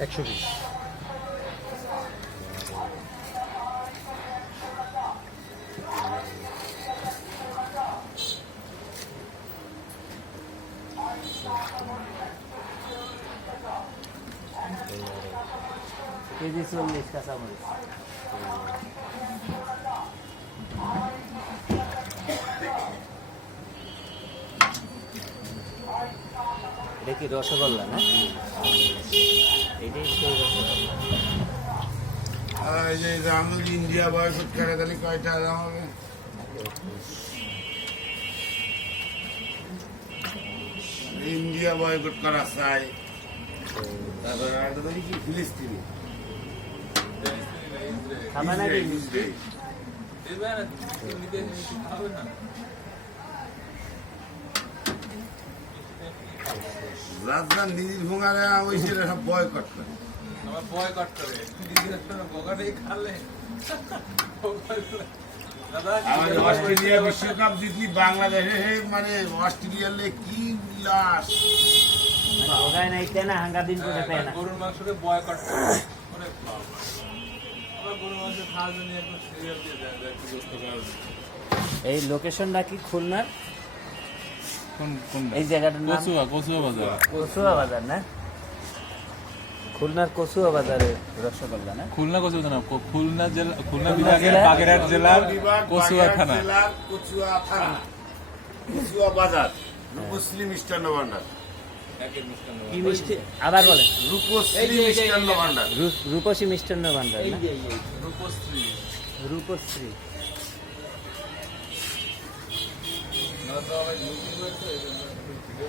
120। KG 40 কাঁচামরিচ। এটা কি রসগোল্লা না? এটাই সেই রসগোল্লা। এই যে রামুল ইন্ডিয়া বয়কট করে তাহলে কয়টা দাম হবে? ইন্ডিয়া বয়কট করা চাই, তারপরে আর ধরি কি ফিলিস্তিনি খাবে নাকি? ইসরায়েল। রাজধান নিজের ভোঙারে ওই সব বয়কট করে। বয়কট করে বগাটাই খালে আমাদের অস্ট্রেলিয়া বিশ্বকাপ জিতলি বাংলাদেশে মানে অস্ট্রেলিয়ার কি উল্লাস! ওগায় নাই তেনা হাঙ্গা দিন করে তেনা। গরুর মাংসকে বয়কট করে অনেক লাভ। আমরা গরুর মাংস খাওয়ার জন্য একদম সিরিয়াল দিয়ে দেয় একটু গোস্ত খাওয়ার জন্য। এই লোকেশনটা কি খুলনার? কোন এই জায়গাটার নাম কচুয়া বাজার। কচুয়া বাজার না? খুলনার কচুয়া বাজারে রসগোল্লা না? খুলনা কচুয়া না, খুলনা জেলা, খুলনা বিভাগের বিভাগের বাগেরহাট জেলার বিভাগ, কচুয়া বাগেরহাট থানা। জেলার কচুয়া থানা, কচুয়া বাজার, রূপশ্রী মিষ্টান্ন ভান্ডার। কি মিষ্টি আবার বলেন? রূপশ্রী মিষ্টান্ন ভান্ডার। রূপসী মিষ্টান্ন ভান্ডার না? রূপশ্রী। রূপশ্রী। না তো আবার ইউটিউবে তো এই জন্য ভিডিও